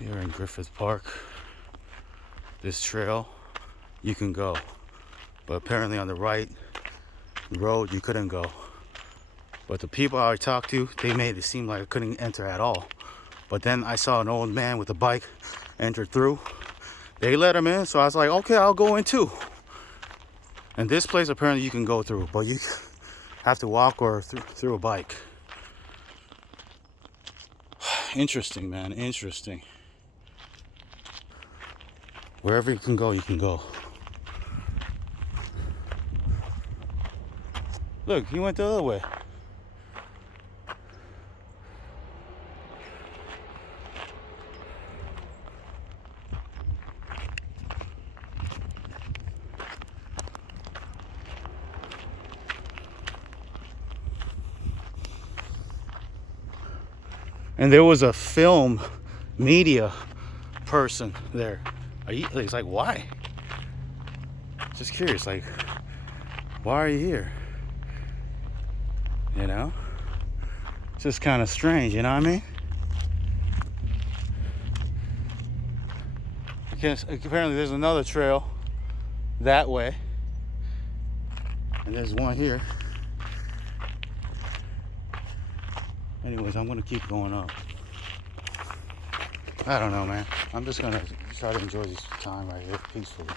Here in Griffith Park, this trail you can go, but apparently on the right road you couldn't go. But the people I talked to, they made it seem like I couldn't enter at all. But then I saw an old man with a bike enter through. They let him in, so I was like, okay, I'll go in too. And this place apparently you can go through, but you have to walk or through a bike. Interesting, man, interesting. Wherever you can go, you can go. Look, he went the other way. And there was a film media person there. He's like, why? Just curious, like, why are you here? You know? It's just kind of strange, you know what I mean? I guess apparently there's another trail that way. And there's one here. Anyways, I'm gonna keep going up. I don't know, man. I'm just gonna try to enjoy this time right here peacefully.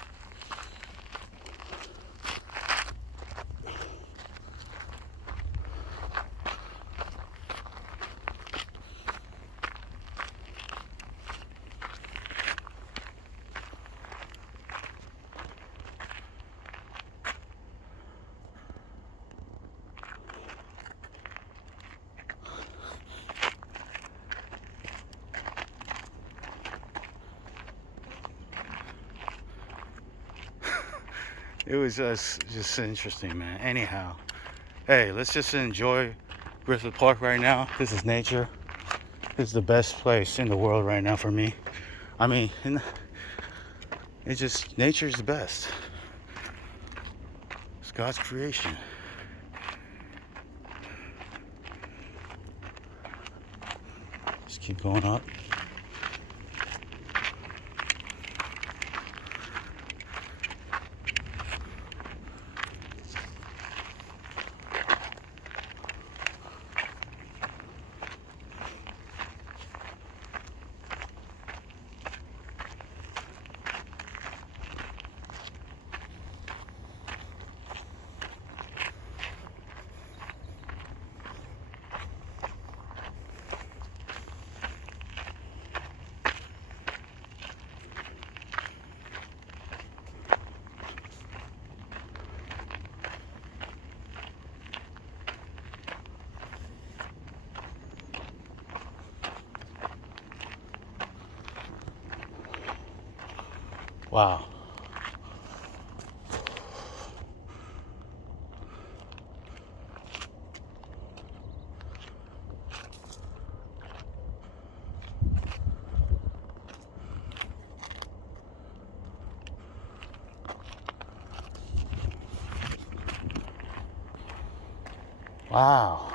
It was just interesting, man. Anyhow, hey, let's just enjoy Griffith Park right now. This is nature. This is the best place in the world right now for me. I mean, it's just, nature's the best. It's God's creation. Just keep going up. Wow. Wow.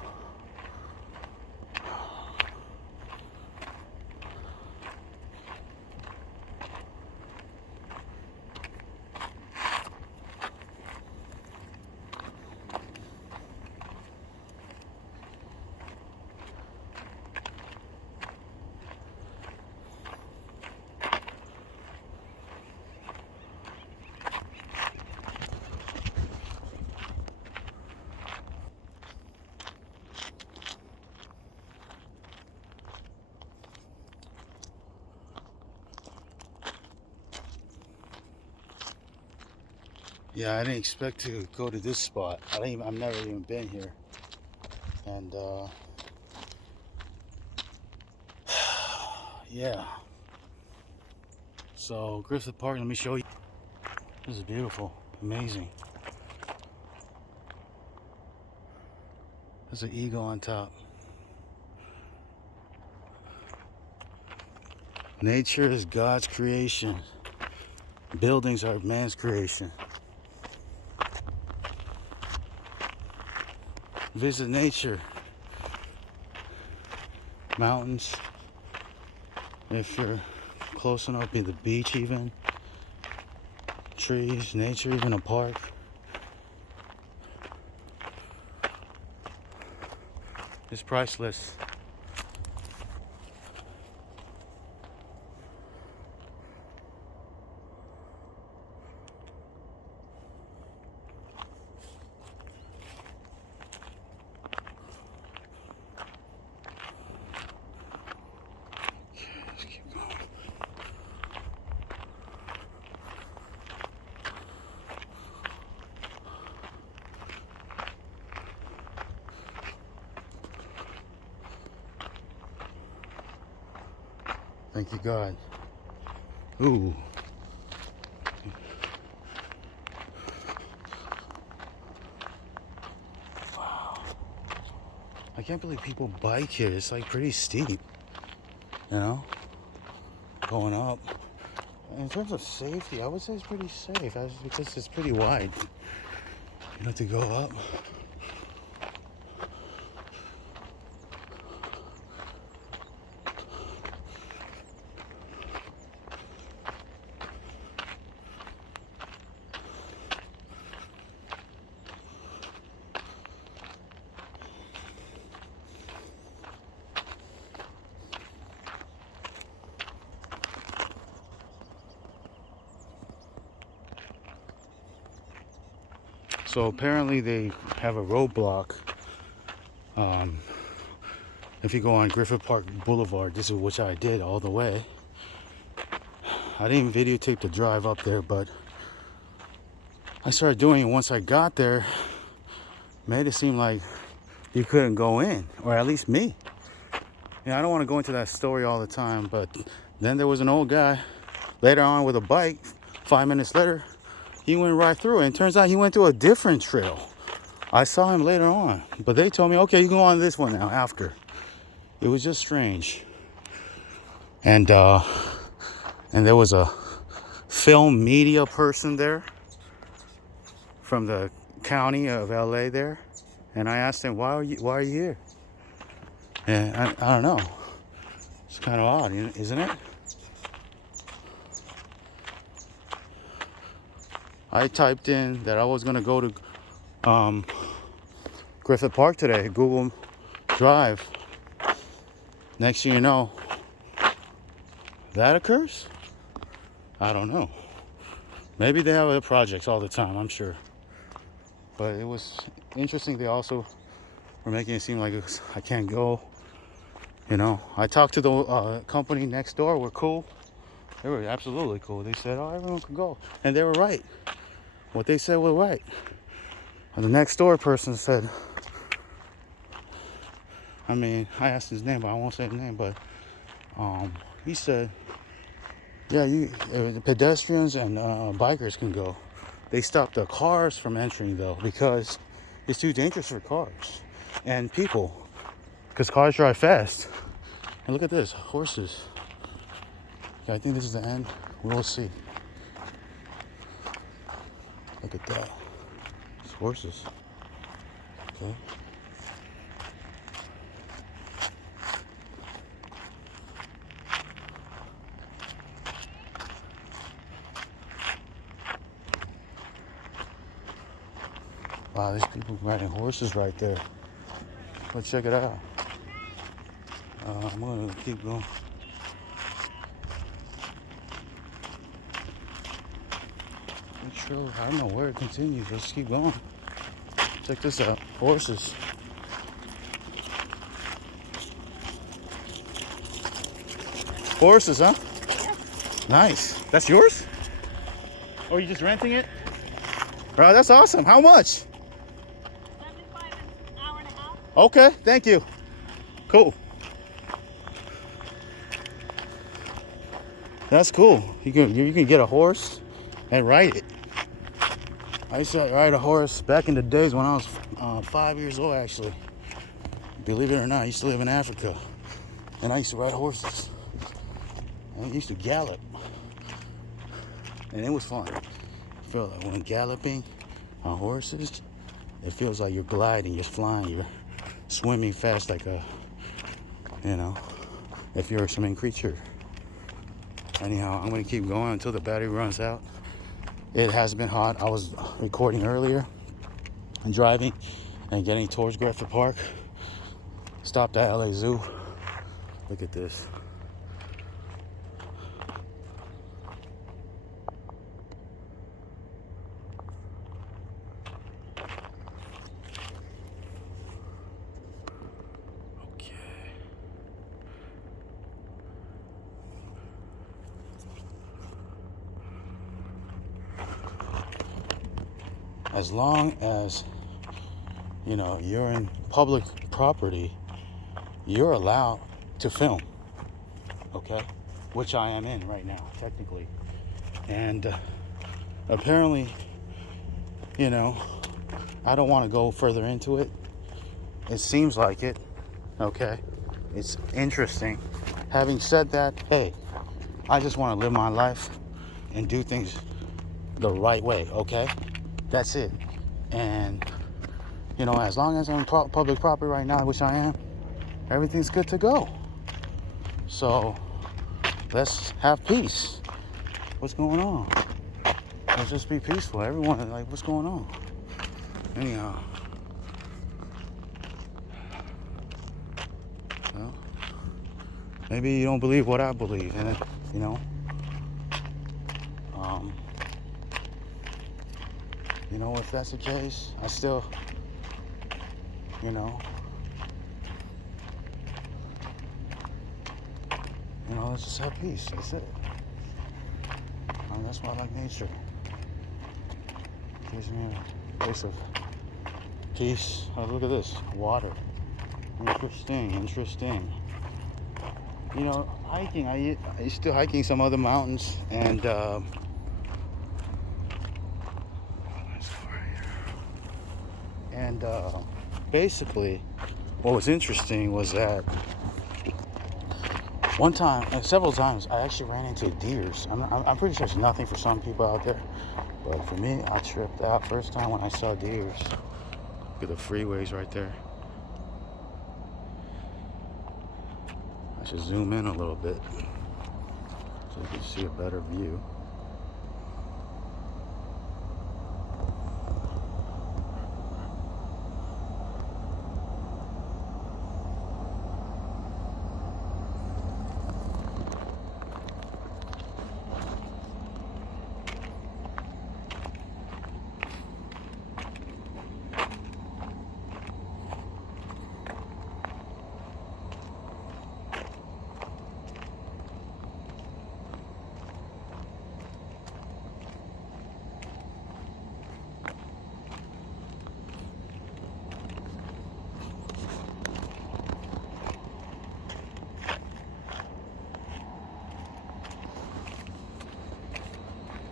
Yeah, I didn't expect to go to this spot. I've never even been here. And yeah. So Griffith Park, let me show you. This is beautiful, amazing. There's an eagle on top. Nature is God's creation. Buildings are man's creation. Visit nature. Mountains. If you're close enough, be the beach even, trees, nature, even a park. It's priceless. Let's keep going. Thank you, God. Ooh. Wow. I can't believe people bike here. It's like pretty steep, you know, going up. In terms of safety, I would say it's pretty safe because it's pretty wide. You have to go up. So apparently they have a roadblock. If you go on Griffith Park Boulevard, this is which I did all the way. I didn't videotape the drive up there, but I started doing it once I got there. Made it seem like you couldn't go in, or at least me. I don't want to go into that story all the time, but then there was an old guy later on with a bike. 5 minutes later, he went right through it. And it turns out he went to a different trail. I saw him later on, but they told me, okay, you go on this one now after. It was just strange. And there was a film media person there from the county of LA there. And I asked him, why are you here? And I don't know. It's kind of odd, isn't it? I typed in that I was going to go to Griffith Park today, Google Drive. Next thing you know, that occurs? I don't know. Maybe they have other projects all the time, I'm sure. But it was interesting. They also were making it seem like I can't go. I talked to the company next door. We're cool. They were absolutely cool. They said, oh, everyone can go. And they were right. What they said was right. And the next door person said, I asked his name, but I won't say his name, but he said, yeah, the pedestrians and bikers can go. They stopped the cars from entering, though, because it's too dangerous for cars and people, because cars drive fast. And look at this, horses. Okay, I think this is the end. We'll see. Look at that. It's horses. Okay. Wow, there's people riding horses right there. Let's check it out. I'm gonna keep going. I don't know where it continues. Let's keep going. Check this out. Horses. Horses, huh? Yeah. Nice. That's yours? Oh, you just renting it? Bro, that's awesome. How much? $75 an hour and a half. Okay, thank you. Cool. That's cool. You can get a horse and ride it. I used to ride a horse back in the days when I was 5 years old, actually. Believe it or not, I used to live in Africa. And I used to ride horses. And I used to gallop. And it was fun. I feel like when galloping on horses, it feels like you're gliding, you're flying, you're swimming fast like if you're a swimming creature. Anyhow, I'm gonna keep going until the battery runs out. It has been hot. I was recording earlier and driving and getting towards Griffith Park. Stopped at LA Zoo. Look at this. Okay. As long as, you're in public property, you're allowed to film, okay? Which I am in right now, technically. And apparently, I don't want to go further into it. It seems like it, okay? It's interesting. Having said that, hey, I just want to live my life and do things the right way, okay? That's it. And, as long as I'm in public property right now, which I am, everything's good to go. So let's have peace. What's going on? Let's just be peaceful. Everyone, what's going on? Anyhow. Well, maybe you don't believe what I believe, and if that's the case, I still, let's just have peace. That's it. That's why I like nature. It gives me a place of peace. Oh, look at this, water. Interesting. Hiking. I used to hiking some other mountains, and basically, what was interesting was that one time, and several times, I actually ran into deers. I'm pretty sure it's nothing for some people out there, but for me, I tripped out first time when I saw deers. Look at the freeways right there. I should zoom in a little bit so you can see a better view.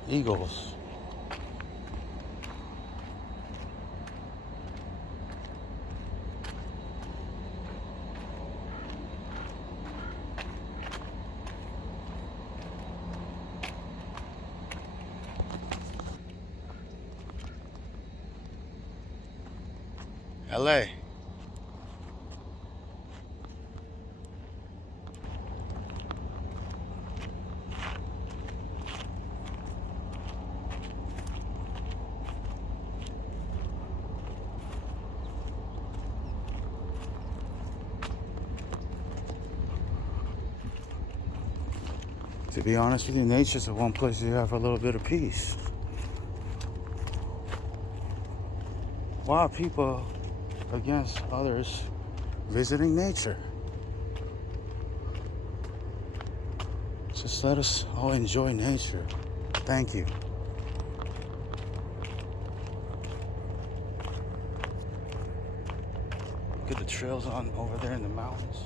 Eagles. LA. To be honest with you, nature's the one place you have a little bit of peace. Why are people against others visiting nature? Just let us all enjoy nature. Thank you. Look at the trails on over there in the mountains.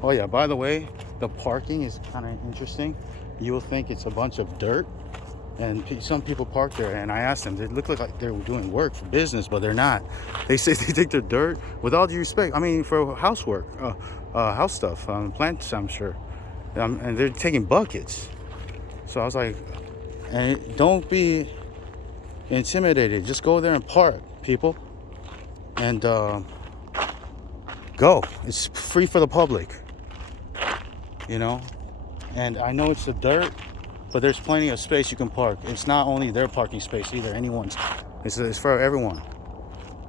Oh yeah, by the way, the parking is kind of interesting. You will think it's a bunch of dirt, and some people park there, and I asked them, they look like they're doing work for business, but they're not. They say they think they're dirt. With all due respect, I mean, for housework, house stuff, plants, I'm sure. And they're taking buckets. So I was like, and don't be intimidated. Just go there and park, people. And go. It's free for the public, you know. And I know it's the dirt, but there's plenty of space you can park. It's not only their parking space either, anyone's. It's for everyone.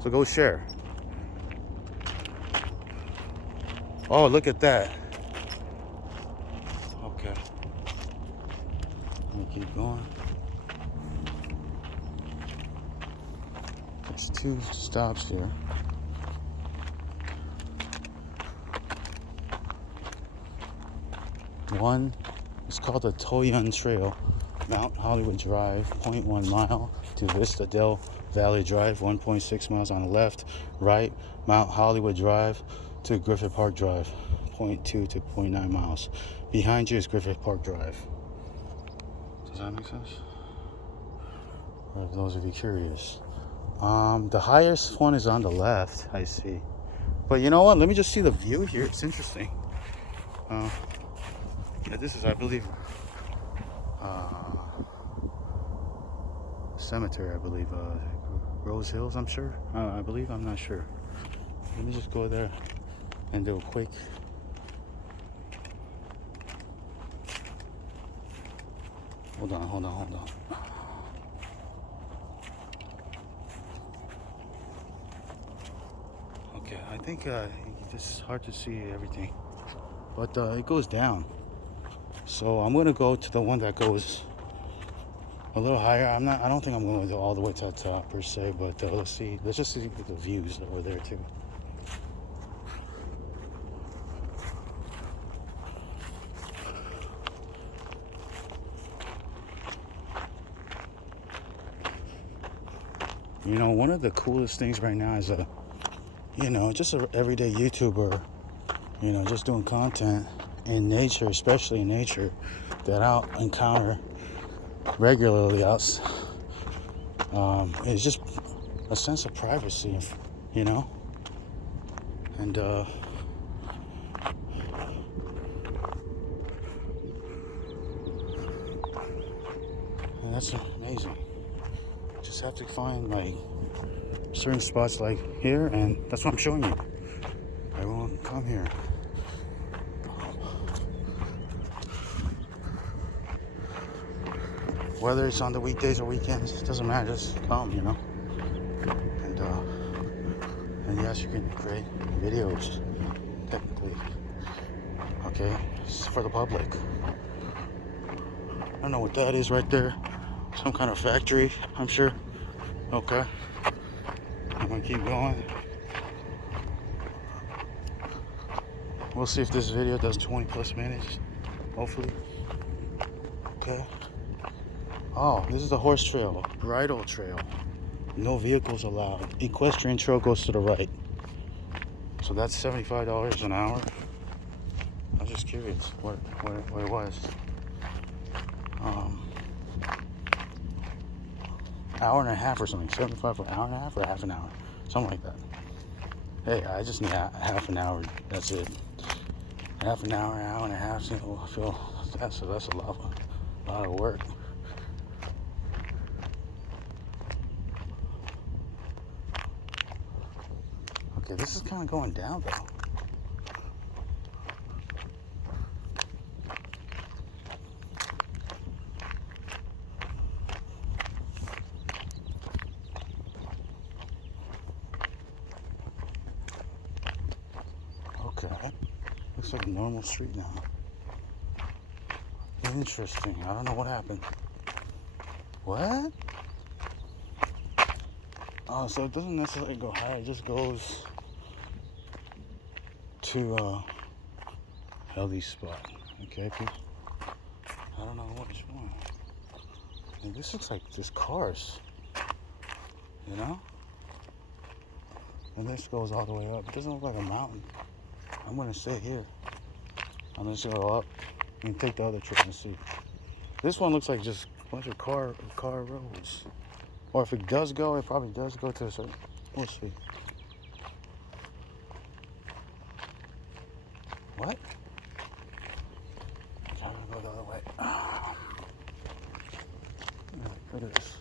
So go share. Oh, look at that. Okay. Let me keep going. There's 2 stops here. One is called the Toyon Trail, Mount Hollywood Drive, 0.1 mile to Vista Del Valley Drive, 1.6 miles on the left. Right, Mount Hollywood Drive to Griffith Park Drive, 0.2 to 0.9 miles. Behind you is Griffith Park Drive. Does that make sense? For those of you curious. The highest one is on the left, I see. But you know what? Let me just see the view here. It's interesting. Yeah, this is, I believe, cemetery, I believe. Rose Hills, I'm sure. I believe, I'm not sure. Let me just go there and do a quick. Hold on. Okay, I think it's hard to see everything, but it goes down. So I'm gonna go to the one that goes a little higher. I don't think I'm going to go all the way to the top per se, but let's see. Let's just see the views that were there too. You know, one of the coolest things right now is just an everyday YouTuber, just doing content in nature, especially in nature, that I'll encounter regularly out. It's just a sense of privacy, and and that's amazing. Just have to find like certain spots like here, and that's what I'm showing you. Everyone come here. Whether it's on the weekdays or weekends, it doesn't matter, just come, and yes, you can create videos, technically. Okay, it's for the public. I don't know what that is right there. Some kind of factory, I'm sure. Okay, I'm gonna keep going. We'll see if this video does 20 plus minutes, hopefully. Okay. Oh, this is the horse trail, bridle trail. No vehicles allowed. Equestrian trail goes to the right. So that's $75 an hour. I was just curious what it was. Hour and a half or something. 75 for an hour and a half or half an hour. Something like that. Hey, I just need half an hour. That's it. Half an hour and a half. I feel that's a lot of work. Okay, this is kind of going down though. Okay, looks like a normal street now. Interesting. I don't know what happened. What? Oh, so it doesn't necessarily go higher. It just goes to healthy spot. Okay, people. I don't know which one. And this looks like just cars. And this goes all the way up. It doesn't look like a mountain. I'm gonna stay here. I'm just gonna go up and take the other trip and see. This one looks like just a bunch of car roads. Or if it does go, it probably does go to a certain. We'll see. What? I'm trying to go the other way. Look at this.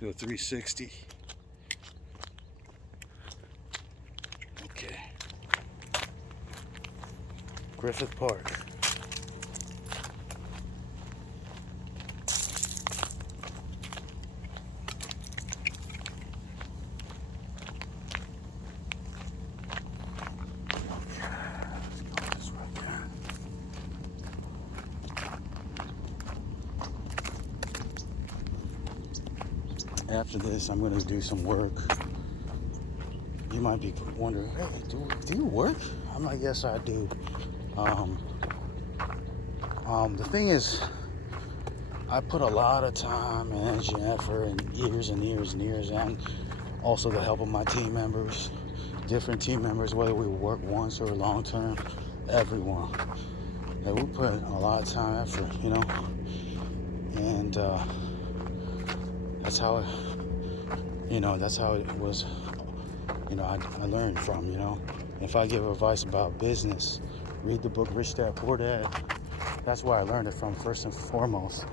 Do a 360. Okay. Griffith Park. After this, I'm going to do some work. You might be wondering, hey, do you work? I'm like, yes, I do. The thing is, I put a lot of time and energy and effort and years and years and years, and also the help of my team members, different team members, whether we work once or long term, everyone. And we put a lot of time, effort, and that's how it was. I learned from. If I give advice about business, read the book Rich Dad Poor Dad. That's where I learned it from. First and foremost,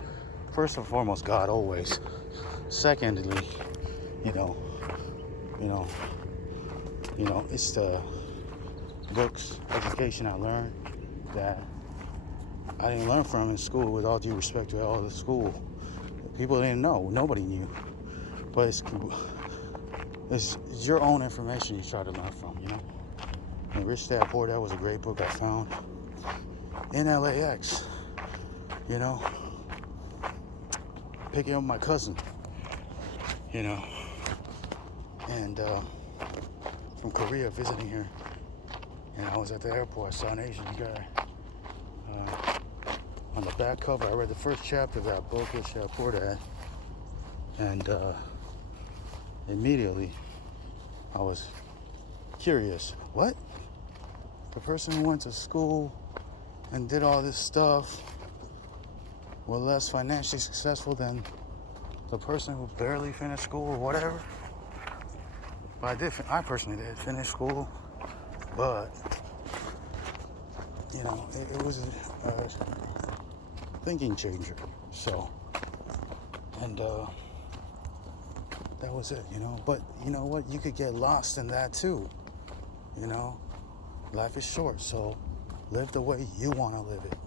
God always. Secondly, it's the books, education I learned that I didn't learn from in school. With all due respect to all the school, people didn't know. Nobody knew. But it's your own information you try to learn from. And Rich Dad Poor Dad was a great book I found in LAX. Picking up my cousin. And from Korea, visiting her. And I was at the airport. I saw an Asian guy. On the back cover, I read the first chapter of that book, Rich Dad Poor Dad. And immediately, I was curious. What? The person who went to school and did all this stuff were less financially successful than the person who barely finished school or whatever? But I personally did finish school, but it was a thinking changer. So, and that was it. But you know what? You could get lost in that too. Life is short, so live the way you want to live it.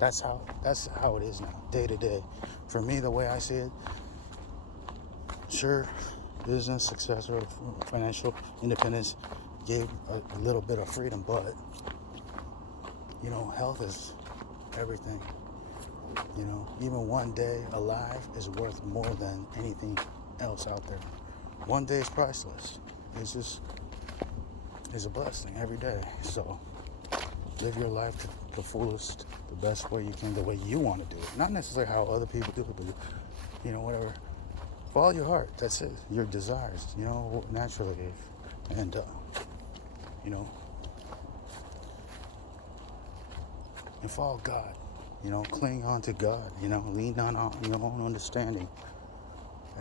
That's how it is now, day to day. For me, the way I see it, sure, business success or financial independence gave a little bit of freedom, but health is everything. Even one day alive is worth more than anything else out there. One day is priceless. It's a blessing every day. So live your life to the fullest, the best way you can, the way you want to do it. Not necessarily how other people do it, but whatever. Follow your heart. That's it. Your desires. Naturally, and and follow God. Cling on to God. Lean on your own understanding.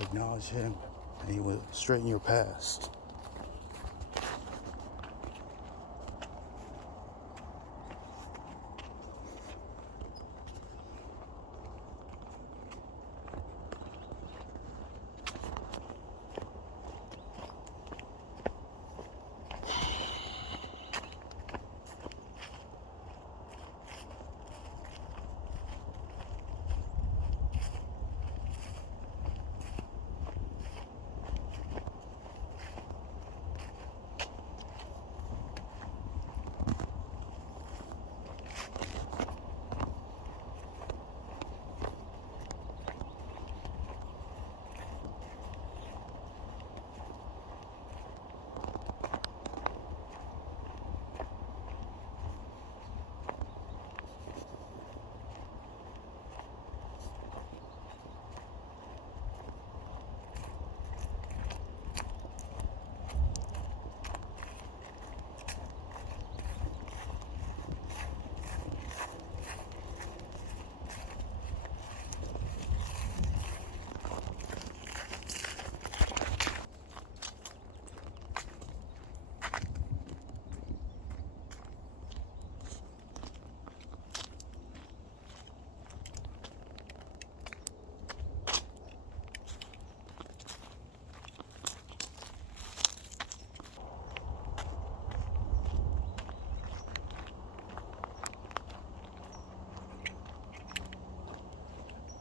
Acknowledge Him, and He will straighten your past.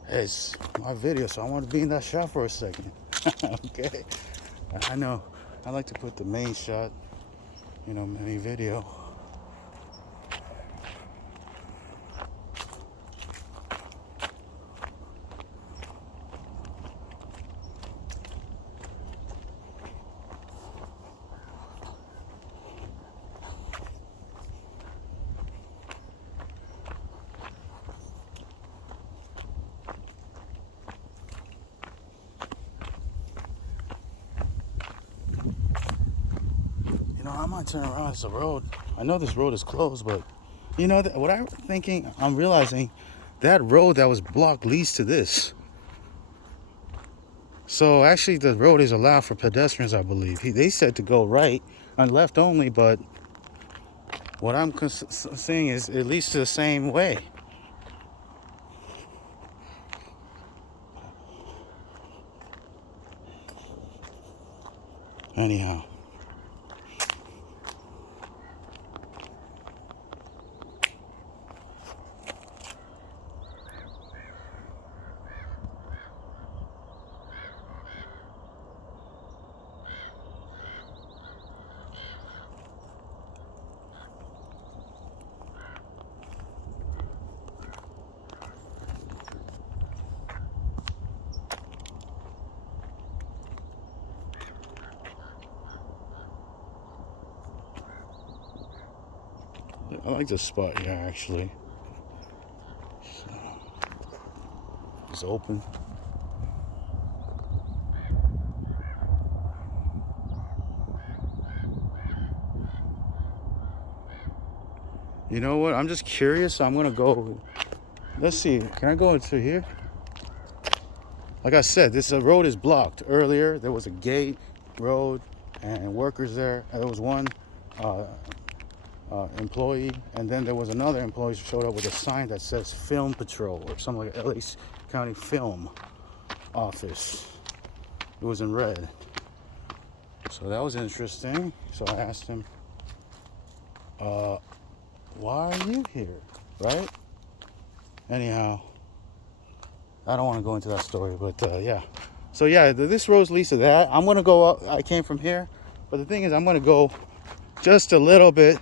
It's my video, so I want to be in that shot for a second. Okay. I know. I like to put the main shot, any video. I might turn around. It's a road. I know this road is closed, but what I'm thinking, I'm realizing that road that was blocked leads to this. So actually, the road is allowed for pedestrians, I believe. They said to go right and left only, but what I'm saying is it leads to the same way. Anyhow. I like this spot here, actually. So, it's open. You know what? I'm just curious. I'm gonna go. Let's see. Can I go into here? Like I said, this road is blocked. Earlier, there was a gate road and workers there. And there was one employee, and then there was another employee who showed up with a sign that says Film Patrol or something like LA County Film Office. It was in red. So that was interesting. So I asked him, why are you here? Right? Anyhow, I don't want to go into that story, but yeah. So yeah, this road leads to that. I'm going to go up. I came from here, but the thing is, I'm going to go just a little bit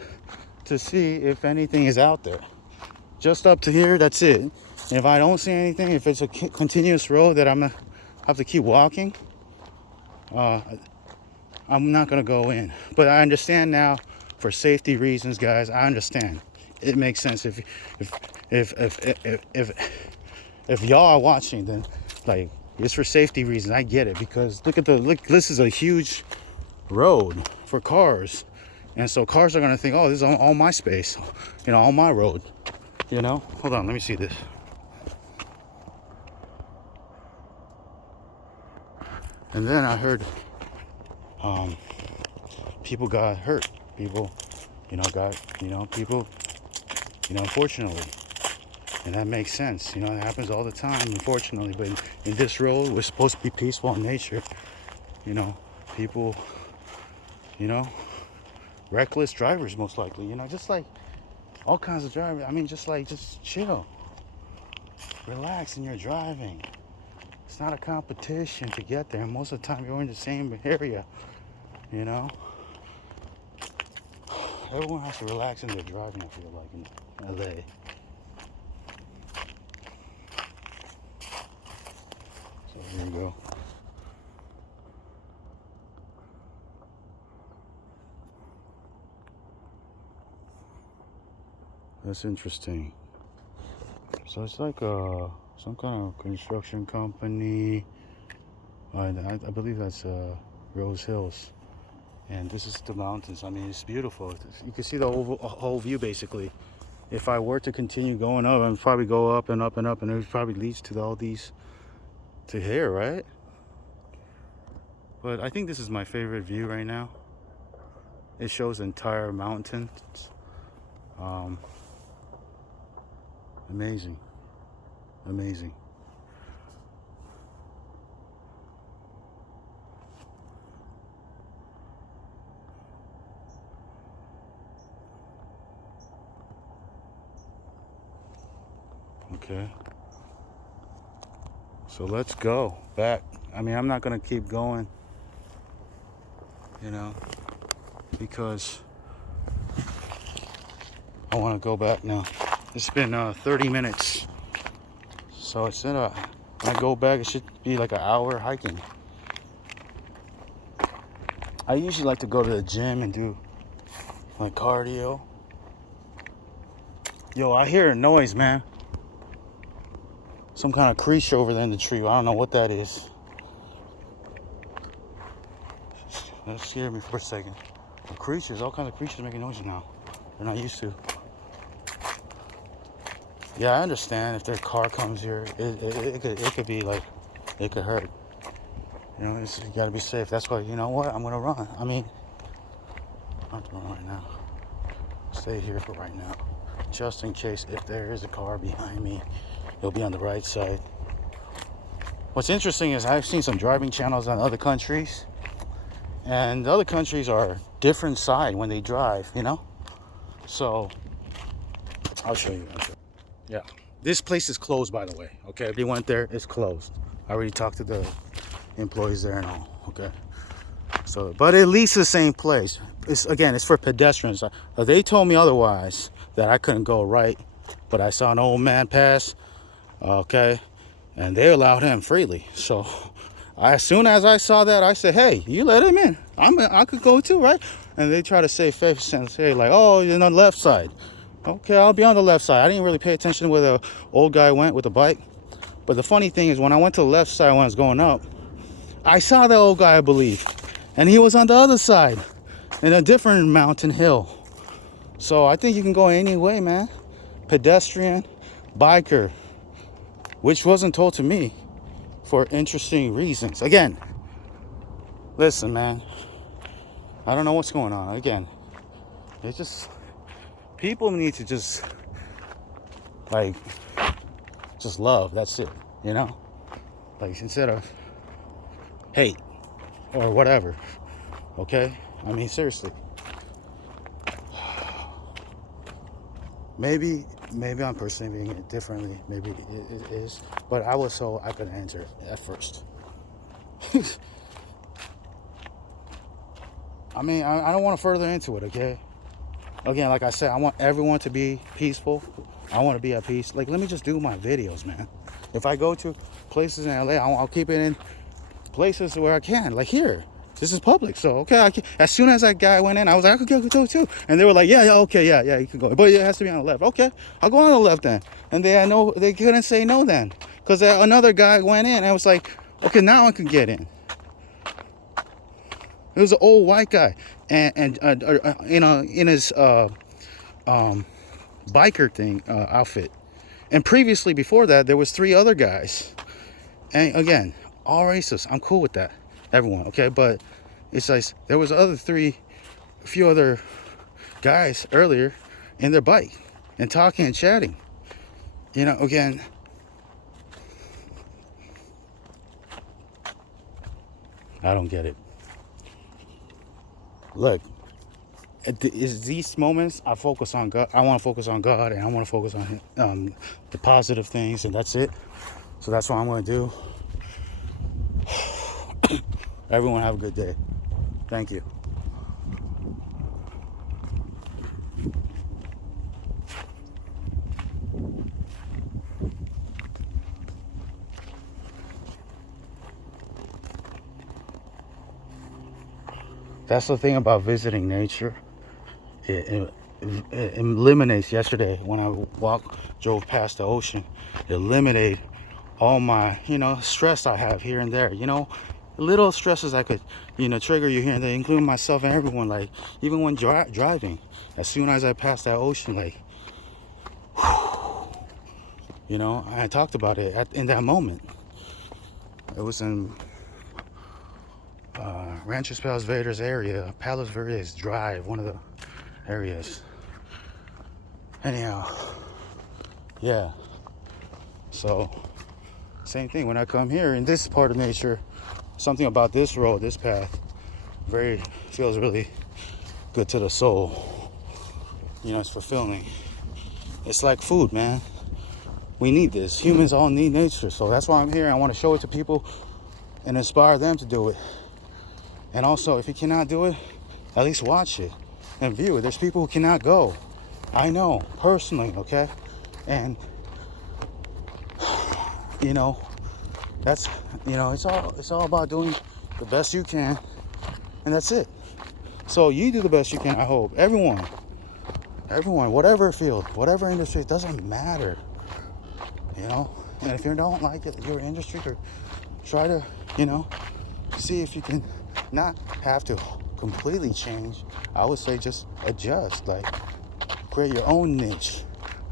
to see if anything is out there. Just up to here, that's it. And if I don't see anything, if it's a continuous road that I'm going to have to keep walking, I'm not going to go in. But I understand now, for safety reasons, guys, I understand. It makes sense. If y'all are watching, then like it's for safety reasons. I get it, because look, this is a huge road for cars, and so cars are gonna think, oh, this is all my space, all my road. Hold on, let me see this. And then I heard people got hurt. People, unfortunately. And that makes sense. It happens all the time, unfortunately. But in this road, we're supposed to be peaceful in nature. People, reckless drivers, most likely. Just like all kinds of drivers. I mean, just chill. Relax in your driving. It's not a competition to get there. Most of the time, you're in the same area. Everyone has to relax in their driving, I feel like, in LA. So here we go. That's interesting. So it's like some kind of construction company. I believe that's Rose Hills. And this is the mountains. I mean, it's beautiful. You can see the whole view, basically. If I were to continue going up, I'd probably go up and up and up, and it probably leads to all these, to here, right? But I think this is my favorite view right now. It shows the entire mountains. Amazing. Okay. So let's go back. I mean, I'm not gonna keep going, you know, because I want to go back now. It's been 30 minutes, so it's in when I go back, it should be like an hour hiking. I usually like to go to the gym and do my cardio. Yo, I hear a noise, man. Some kind of creature over there in the tree. I don't know what that is. That scared me for a second. Creatures, all kinds of creatures making noises now. They're not used to. Yeah, I understand if their car comes here, it could be like, it could hurt. You know, you gotta be safe. That's why, you know what, I'm gonna run. I mean, I have to run right now. Stay here for right now. Just in case if there is a car behind me, it'll be on the right side. What's interesting is I've seen some driving channels on other countries, and the other countries are different side when they drive, you know? So, I'll show you. Yeah, this place is closed, by the way, okay? If you went there, it's closed. I already talked to the employees there and all, okay? So, but at least the same place. It's for pedestrians. They told me otherwise, that I couldn't go right, but I saw an old man pass, okay, and they allowed him freely. So, as soon as I saw that, I said, hey, you let him in. I could go too, right? And they try to say face and say like, oh, you're on the left side. Okay, I'll be on the left side. I didn't really pay attention to where the old guy went with the bike. But the funny thing is, when I went to the left side when I was going up, I saw the old guy, I believe, and he was on the other side in a different mountain hill. So I think you can go any way, man. Pedestrian, biker, which wasn't told to me for interesting reasons. Again, listen, man, I don't know what's going on. Again, it's just, people need to just love. That's it, you know? Like, instead of hate or whatever, okay? I mean, seriously. Maybe I'm perceiving it differently. Maybe it is. But I was told I could answer it at first. I mean, I don't want to further into it, okay? Again, like I said, I want everyone to be peaceful. I want to be at peace. Like, let me just do my videos, man. If I go to places in LA, I'll keep it in places where I can. Like here, this is public, so okay. As soon as that guy went in, I was like, I could go too. And they were like, yeah, okay, yeah, you can go. But it has to be on the left. Okay, I'll go on the left then. And they couldn't say no then, because another guy went in. And I was like, okay, now I can get in. It was an old white guy, and in his biker thing outfit. And previously, before that, there was 3 other guys. And again, all races, I'm cool with that, everyone, okay? But it's like there was a few other guys earlier in their bike and talking and chatting. You know, again, I don't get it. Look, is these moments I focus on God. I want to focus on God, and I want to focus on the positive things, and that's it. So that's what I'm going to do. Everyone have a good day. Thank you. That's the thing about visiting nature. It eliminates, yesterday when I drove past the ocean, it eliminated all my, stress I have here and there, little stresses I could, trigger you here and there, including myself and everyone. Like, even when driving, as soon as I passed that ocean, like, I talked about it in that moment. It was in Ranchos Palos Verdes area, Palos Verdes Drive, one of the areas. Anyhow, yeah. So, same thing when I come here in this part of nature. Something about this road, this path, feels really good to the soul. It's fulfilling. It's like food, man. We need this. Humans all need nature. So that's why I'm here. I want to show it to people and inspire them to do it. And also, if you cannot do it, at least watch it and view it. There's people who cannot go. I know, personally, okay? And, you know, that's, you know, it's all about doing the best you can. And that's it. So you do the best you can, I hope. Everyone, whatever field, whatever industry, it doesn't matter. You know, and if you don't like it, your industry, or try to, you know, see if you can not have to completely change. I would say just adjust, like create your own niche.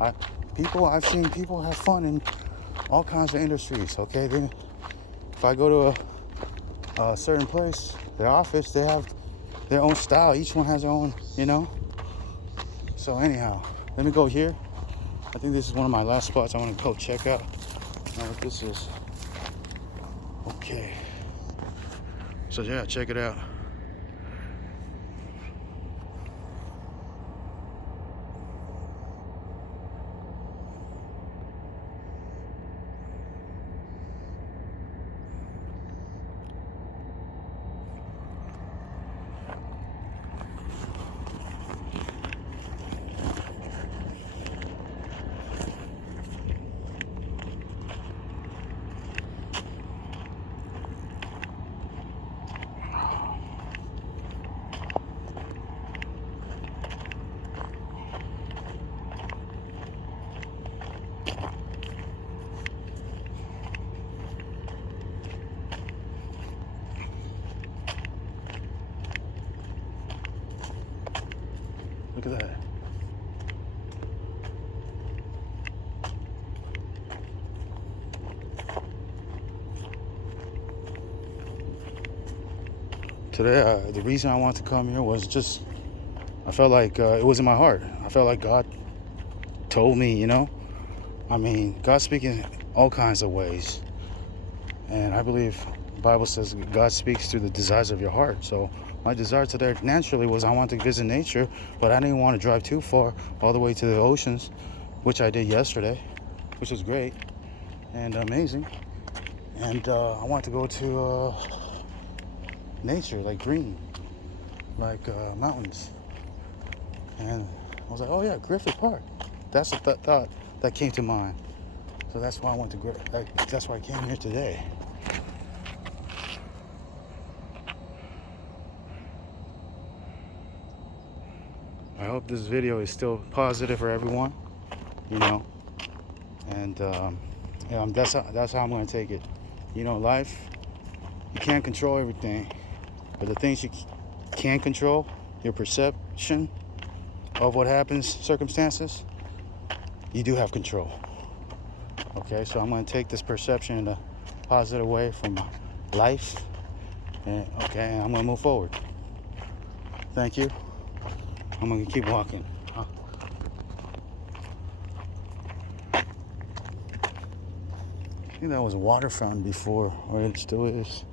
I've seen people have fun in all kinds of industries. Okay, then if I go to a certain place, their office, they have their own style. Each one has their own, you know. So anyhow, let me go here. I think this is one of my last spots I want to go check out. Now what this is. Okay. So yeah, check it out. Look at that. Today, the reason I wanted to come here was just, I felt like it was in my heart. I felt like God told me, you know. I mean, God speaks in all kinds of ways. And I believe the Bible says God speaks through the desires of your heart. So my desire today naturally was I wanted to visit nature, but I didn't want to drive too far, all the way to the oceans, which I did yesterday, which is great and amazing. And I wanted to go to nature, like green, like mountains. And I was like, oh yeah, Griffith Park. That's the thought that came to mind. So that's why I went to that's why I came here today. I hope this video is still positive for everyone, you know. And yeah, that's how I'm gonna take it. You know, life, you can't control everything, but the things you can control, your perception of what happens, circumstances, you do have control. Okay, so I'm going to take this perception in a positive way from my life, and okay, I'm going to move forward. Thank you. I'm going to keep walking. I think that was a water fountain before, or it still is.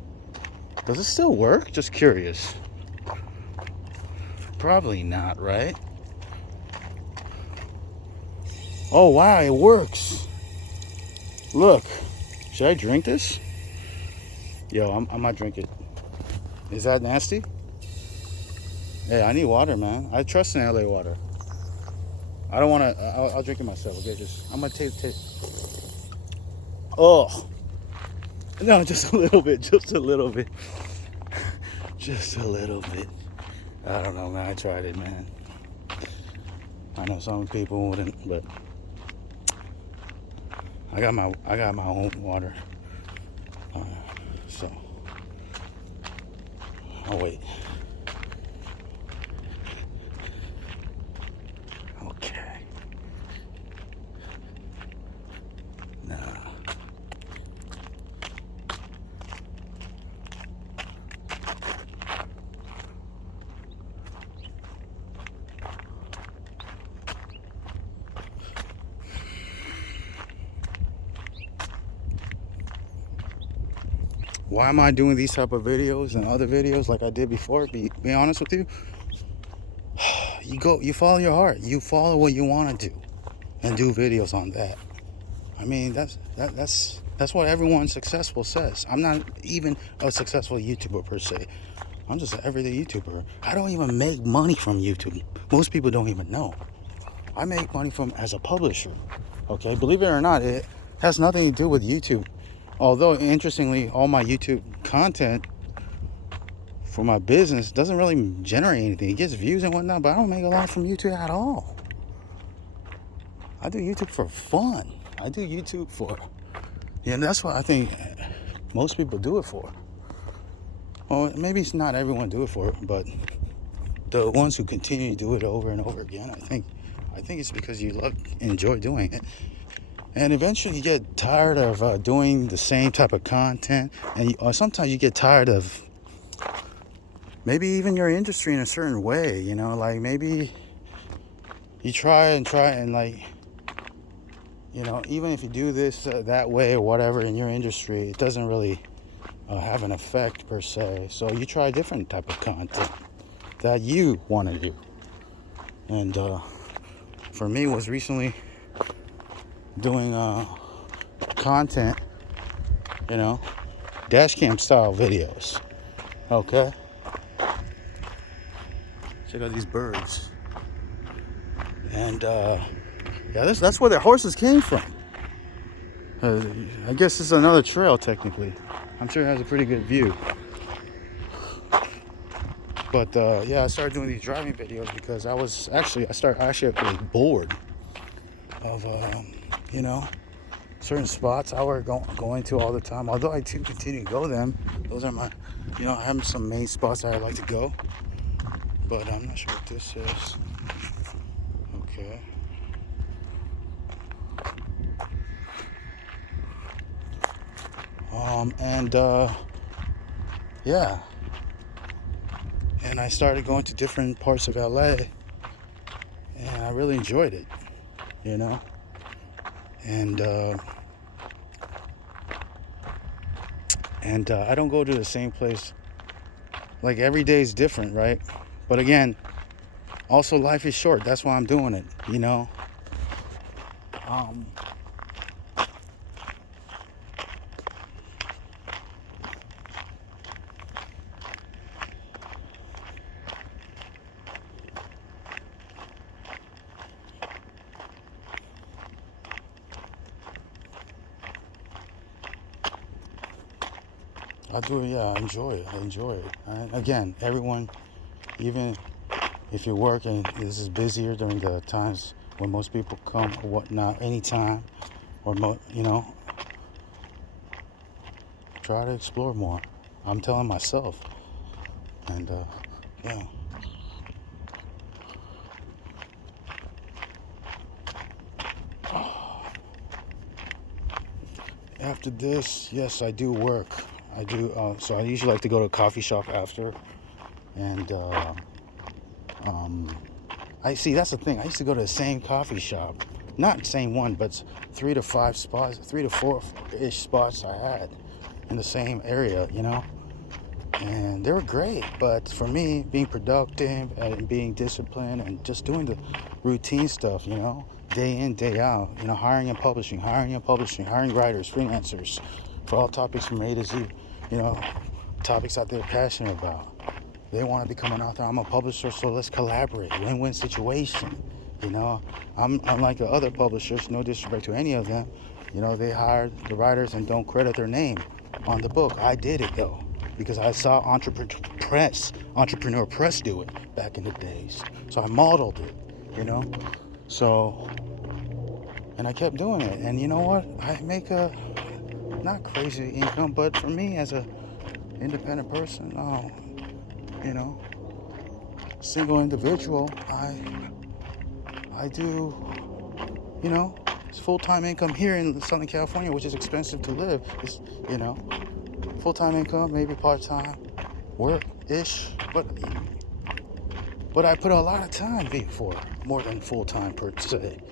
Does it still work? Just curious. Probably not, right? Oh wow, it works. Look, should I drink this? Yo, I might drink it. Is that nasty? Hey, I need water, man. I trust in LA water. I don't want to. I'll drink it myself. Okay, I'm gonna taste. Oh, no, just a little bit. Just a little bit. Just a little bit. I don't know, man. I tried it, man. I know some people wouldn't, but I got my own water. So I'll wait. Okay. Nah. Why am I doing these type of videos and other videos like I did before? Be honest with you. You follow your heart. You follow what you want to do and do videos on that. I mean, that's what everyone successful says. I'm not even a successful YouTuber per se. I'm just an everyday YouTuber. I don't even make money from YouTube. Most people don't even know. I make money from as a publisher. Okay, believe it or not, it has nothing to do with YouTube. Although, interestingly, all my YouTube content for my business doesn't really generate anything. It gets views and whatnot, but I don't make a lot from YouTube at all. I do YouTube for fun. I do YouTube for, that's what I think most people do it for. Well, maybe it's not everyone do it for, but the ones who continue to do it over and over again, I think it's because you enjoy doing it. And eventually you get tired of doing the same type of content, or sometimes you get tired of maybe even your industry in a certain way, like maybe you try and like, even if you do this that way or whatever in your industry, it doesn't really have an effect per se. So you try a different type of content that you want to do. And for me, was recently doing content, dash cam style videos. Okay. Check out these birds. And that's where the horses came from. I guess this is another trail technically. I'm sure it has a pretty good view. But I started doing these driving videos because I was actually bored of certain spots I were going to all the time. Although I do continue to go them. Those are my, I have some main spots that I like to go. But I'm not sure what this is. Okay. And I started going to different parts of LA, and I really enjoyed it, and I don't go to the same place. Like every day is different, right? But again, also life is short. That's why I'm doing it, I do, I enjoy it. And again, everyone, even if you work and this is busier during the times when most people come or whatnot, anytime, or try to explore more. I'm telling myself, and After this, yes, I do work. I do. So I usually like to go to a coffee shop after, and I see that's the thing. I used to go to the same coffee shop, not the same one, but 3 to 4 ish spots I had in the same area, and they were great. But for me, being productive and being disciplined and just doing the routine stuff, day in, day out, hiring and publishing, hiring writers, freelancers for all topics from A to Z, topics that they're passionate about. They want to be coming out there. I'm a publisher, so let's collaborate. Win-win situation. I'm unlike the other publishers, no disrespect to any of them. They hire the writers and don't credit their name on the book. I did it though, because I saw Entrepreneur Press do it back in the days. So I modeled it, So, and I kept doing it. And you know what? I make a not crazy income, but for me as a independent person, single individual, I do, it's full-time income here in Southern California, which is expensive to live. It's, full-time income, maybe part-time work-ish, but I put a lot of time before, more than full-time per se,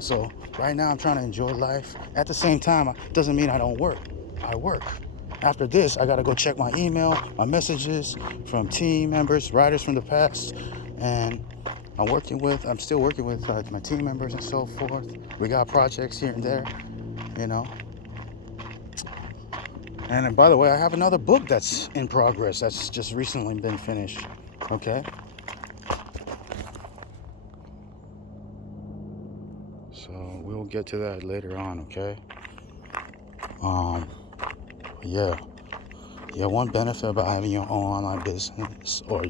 so right now I'm trying to enjoy life. At the same time, it doesn't mean I don't work. I work. After this, I gotta go check my email, my messages from team members, writers from the past, and I'm still working with my team members and so forth. We got projects here and there, you know. And by the way, I have another book that's in progress that's just recently been finished. Okay. So we'll get to that later on. Okay. Yeah. One benefit about having your own online business, or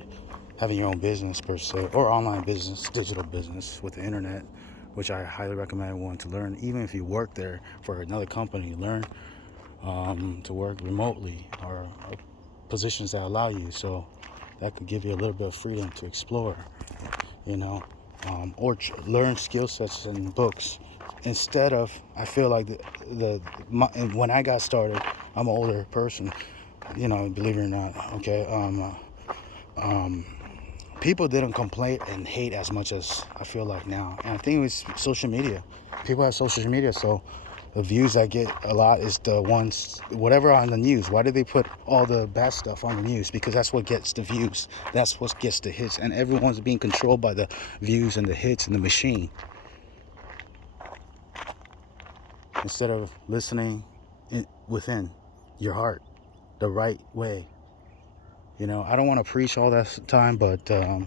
having your own business per se, or online business, digital business with the internet, which I highly recommend one to learn. Even if you work there for another company, learn to work remotely, or positions that allow you. So that could give you a little bit of freedom to explore, you know, or learn skill sets and books. Instead of, I feel like when I got started, I'm an older person, you know, believe it or not. Okay. People didn't complain and hate as much as I feel like now. And I think it was social media. People have social media, so the views I get a lot is the ones, whatever on the news. Why do they put all the bad stuff on the news? Because that's what gets the views. That's what gets the hits. And everyone's being controlled by the views and the hits and the machine, instead of listening within your heart the right way. You know, I don't want to preach all that time, but I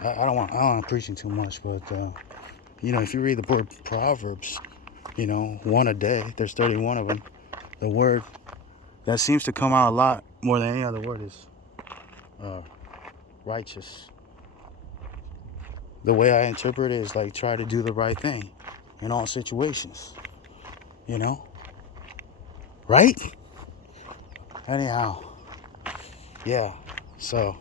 don't want preaching too much, but you know, if you read the book Proverbs, you know, one a day, there's 31 of them. The word that seems to come out a lot more than any other word is righteous. The way I interpret it is like, try to do the right thing in all situations, you know, right? Anyhow, yeah, so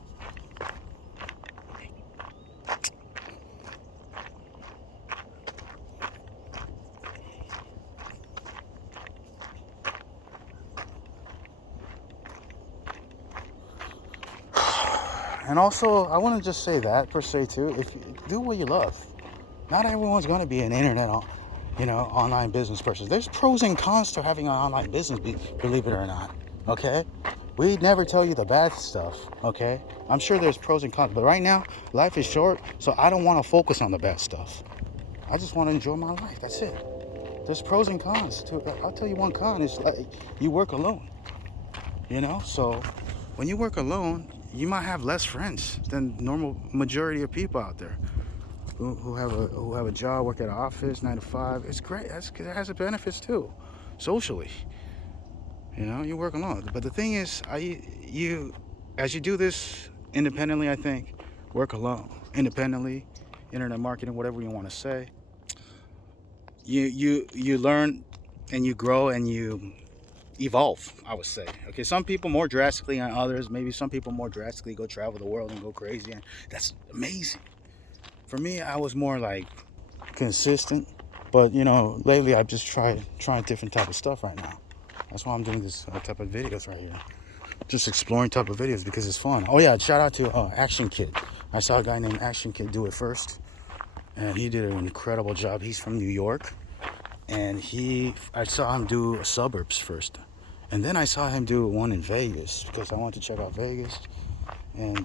and also, I want to just say that per se too. If you do what you love, not everyone's going to be an internet, you know, online business person. There's pros and cons to having an online business, believe it or not. Okay, we never tell you the bad stuff. Okay, I'm sure there's pros and cons, but right now, life is short, so I don't want to focus on the bad stuff. I just want to enjoy my life. That's it. There's pros and cons too. I'll tell you one con is like you work alone. You know, so when you work alone, you might have less friends than normal majority of people out there who have a job, work at an office, 9 to 5. It's great. It has its benefits too, socially. You know, you work alone. But the thing is, as you do this independently, I think, work alone, independently, internet marketing, whatever you want to say, you learn and you grow and you evolve, I would say. Okay, some people more drastically than others. Maybe some people more drastically go travel the world and go crazy, and that's amazing. For me, I was more like consistent, but you know, lately I've just trying different type of stuff right now. That's why I'm doing this type of videos right here, just exploring type of videos because it's fun. Oh yeah, shout out to Action Kid. I saw a guy named Action Kid do it first, and he did an incredible job. He's from New York, and I saw him do suburbs first, and then I saw him do one in Vegas because I wanted to check out Vegas. And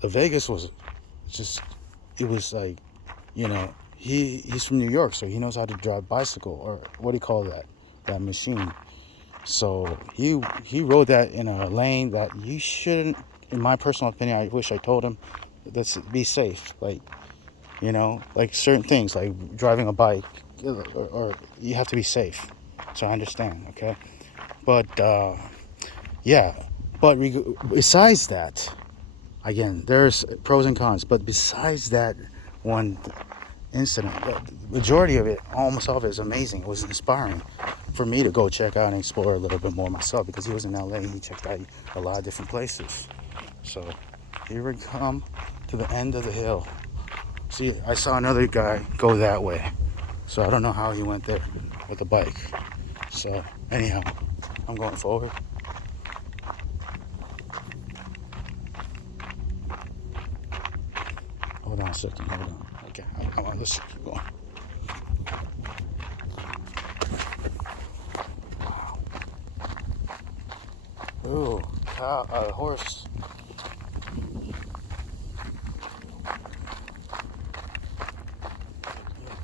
the Vegas was just, it was like, you know, he's from New York, so he knows how to drive bicycle, or what do you call that machine. So he rode that in a lane that you shouldn't, in my personal opinion. I wish I told him, let's be safe, like, you know, like certain things like driving a bike, or you have to be safe. So I understand, okay? But yeah, but besides that, again, there's pros and cons, but besides that one incident, the majority of it, almost all of it, is amazing. It was inspiring for me to go check out and explore a little bit more myself, because he was in LA and he checked out a lot of different places. So here we come to the end of the hill. See, I saw another guy go that way, so I don't know how he went there with a bike. So anyhow, I'm going forward. Hold on a second, hold on. Okay, let's keep going. Wow. Ooh, horse.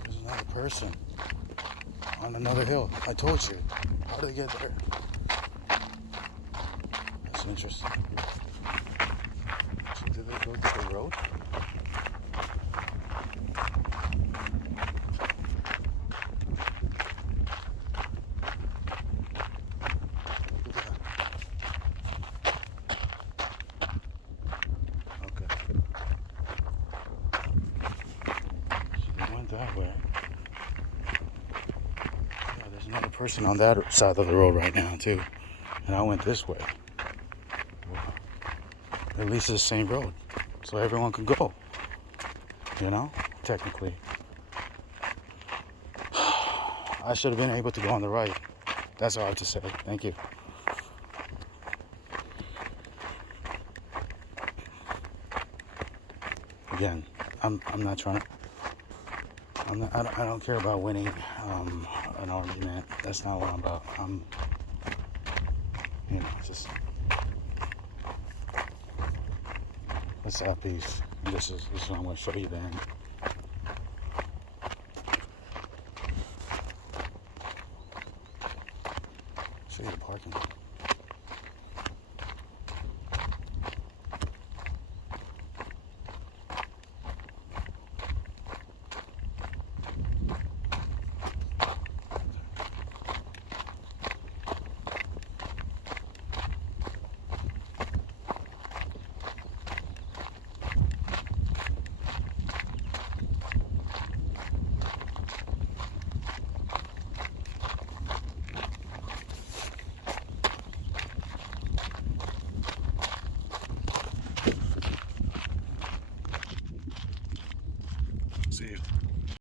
There's person on another hill. I told you. How did they get there? That's interesting. So did they go to the road? That way. Yeah, there's another person on that side of the road right now too, and I went this way. Well, at least it's the same road, so everyone can go. You know, technically. I should have been able to go on the right. That's all I have to say. Thank you. Again, I'm not trying to. I don't care about winning an argument. That's not what I'm about. Just let's have peace. This is what I'm going to show you then. Show you the parking. See you.